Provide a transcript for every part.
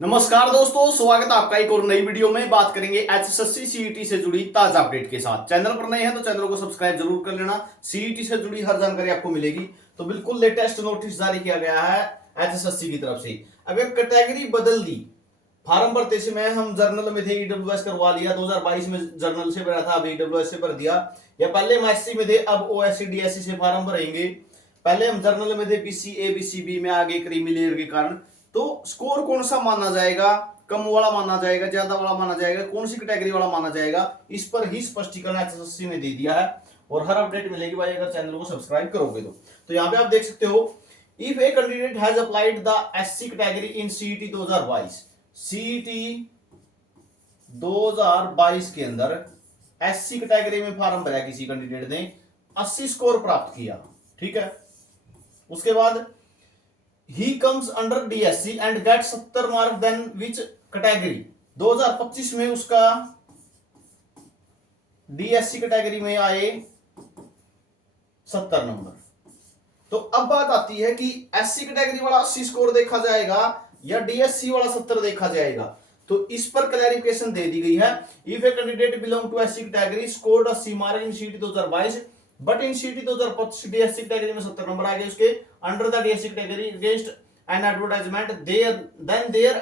नमस्कार दोस्तों, स्वागत है आपका एक और नई वीडियो में। बात करेंगे एचएसएससी सीईटी से जुड़ी ताजा अपडेट के साथ। चैनल पर नए हैं तो चैनल को सब्सक्राइब जरूर कर लेना। सीईटी से जुड़ी हर जानकारी आपको मिलेगी। तो बिल्कुल लेटेस्ट नोटिस जारी किया गया है एचएसएससी की तरफ से। अगर कैटेगरी बदल दी, फॉर्म भरते समय हम जर्नल में थे, ईडब्ल्यूएस करवा लिया, 2022 में जर्नल से भरा था, अब ईडब्ल्यूएस से भर दिया, या पहले हम एससी में थे अब ओएससी डीएससी से फॉर्म भरेंगे। पहले हम जर्नल में थे, बीसीए बीसीबी में आगे क्रीमी लेयर के कारण, तो स्कोर कौन सा माना जाएगा? कम वाला माना जाएगा, ज्यादा वाला माना जाएगा, कौन सी कैटेगरी वाला माना जाएगा? इस पर ही स्पष्टीकरण एचएसएससी ने दे दिया है और हर अपडेट मिलेगी भाई अगर चैनल को सब्सक्राइब करोगे तो यहाँ पे आप देख सकते हो, if a candidate has applied the SC category in CET 2022, CET 2022 के अंदर एससी कैटेगरी में फॉर्म भरा, किसी कैंडिडेट ने 80 स्कोर प्राप्त किया, ठीक है। उसके बाद he comes under DSC and gets 70 mark, then which category? 2025 में उसका DSC कैटेगरी में आए 70 नंबर। तो अब बात आती है कि एससी कैटेगरी वाला 80 स्कोर देखा जाएगा या डीएससी वाला 70 देखा जाएगा। तो इस पर क्लैरिफिकेशन दे दी गई है। If a candidate belong to SC category scored 80 mark in CET 2022 but in CET 2025 DSC category में 70 नंबर आ गए उसके, under the DSC category against an advertisement then their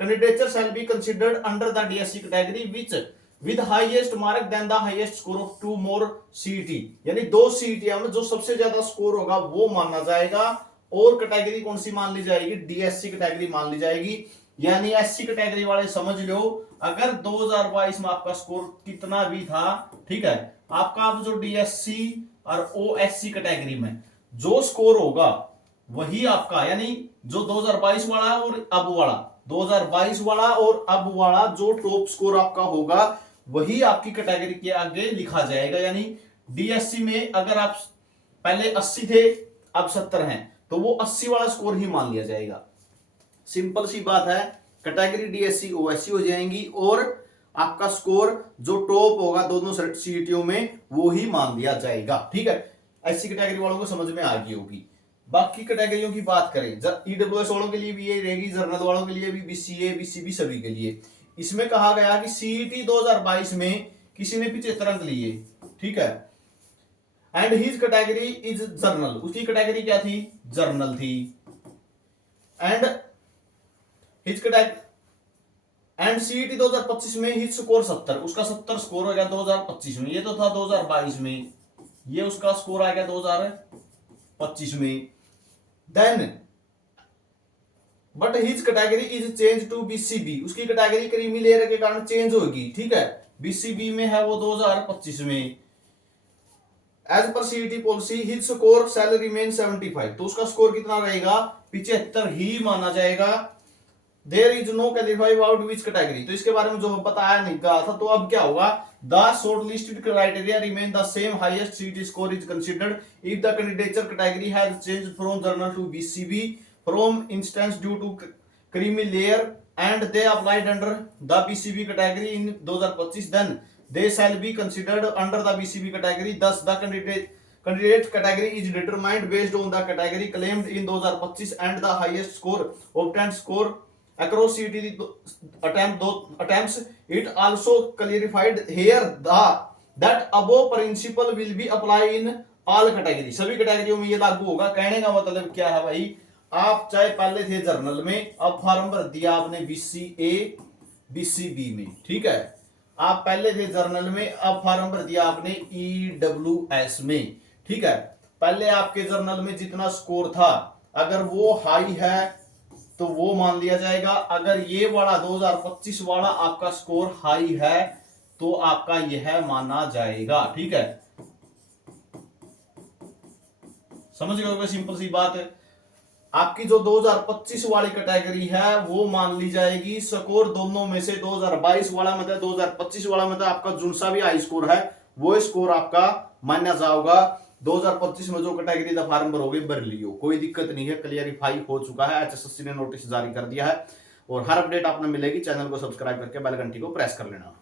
candidature shall be considered under the DSC category which with highest mark then the highest score of 2 more CET, यानी 2 CET में जो सबसे ज्यादा score होगा वो माना जाएगा। और कैटेगरी कौन सी मान ली जाएगी? डीएससी कैटेगरी मान ली जाएगी। यानी एससी कैटेगरी वाले समझ लो, अगर 2022 में आपका स्कोर कितना भी था, ठीक है, आपका अब जो डीएससी और ओएससी कैटेगरी में जो स्कोर होगा वही आपका, यानी जो 2022 वाला है और अब वाला, 2022 वाला और अब वाला जो टॉप स्कोर आपका होगा वही आपकी कैटेगरी के आगे लिखा जाएगा। यानी डीएससी में अगर आप पहले 80 थे अब 70 हैं तो वो 80 वाला स्कोर ही मान लिया जाएगा। सिंपल सी बात है, कैटेगरी डीएससी ओएससी हो जाएंगी और आपका स्कोर जो टॉप होगा दोनों सीईटीओ में वो ही मान लिया जाएगा, ठीक है। एससी कैटेगरी वालों को समझ में आ गई होगी। बाकी कैटेगरियों की बात करें, ईडब्ल्यूएस वालों के लिए भी ये रहेगी, जर्नल वालों के लिए भी, बीसीए बीसीबी सभी के लिए। इसमें कहा गया कि सीईटी 2022 में किसी ने 75 अंक लिए, ठीक है, and his category is journal, उसकी कैटेगरी क्या थी? जर्नल थी। And his category and CET 2025 में हिज स्कोर 70, उसका 70 स्कोर हो गया 2025 में, ये तो था 2022 में, ये उसका स्कोर आ गया 2025 में। Then but his category is change to BCB, उसकी कैटेगरी क्रीमी लेयर के कारण चेंज होगी, ठीक है, बीसीबी में है वो 2025 में। As per CET policy his score shall remain 75, तो उसका स्कोर कितना रहेगा? 75 ही माना जाएगा। There is no clarify about which category, तो इसके बारे में जो बताया नहीं कहा था, तो अब क्या होगा? The short listed criteria remain the same, highest CET score is considered if the candidature category has changed from general to BCB from instance due to creamy layer and they applied under the BCB category in 2025 then they shall be considered under the BCB category. Thus the candidate category is determined based on the category claimed in 2025 and the highest score obtained score across CET attempts. It also clarified here that above principle will be applied in all category, सभी कैटेगरियों में ये लागू होगा। कहने का मतलब क्या है भाई, आप चाहे पहले थे जर्नल में, अब फॉर्म भर दिया आपने बीसीए बीसीबी में, ठीक है, आप पहले थे जर्नल में, अब फॉर्म भर दिया आपने ईडब्ल्यूएस में, ठीक है। पहले आपके जर्नल में जितना स्कोर था अगर वो हाई है तो वो मान लिया जाएगा, अगर ये वाला 2025 वाला आपका स्कोर हाई है तो आपका यह माना जाएगा, ठीक है। समझ गए? सिंपल सी बात है, आपकी जो 2025 वाली कैटेगरी है वो मान ली जाएगी। स्कोर दोनों में से 2022 वाला मतलब 2025 वाला मतलब आपका जो सा भी हाई स्कोर है वो स्कोर आपका माना जाएगा। 2025 में जो कैटेगरी का फॉर्म भरोगे भर लियो, कोई दिक्कत नहीं है, क्लियरिफाई हो चुका है, एचएसएससी ने नोटिस जारी कर दिया है। और हर अपडेट आपने मिलेगी। चैनल को सब्सक्राइब करके बेल घंटी को प्रेस कर लेना।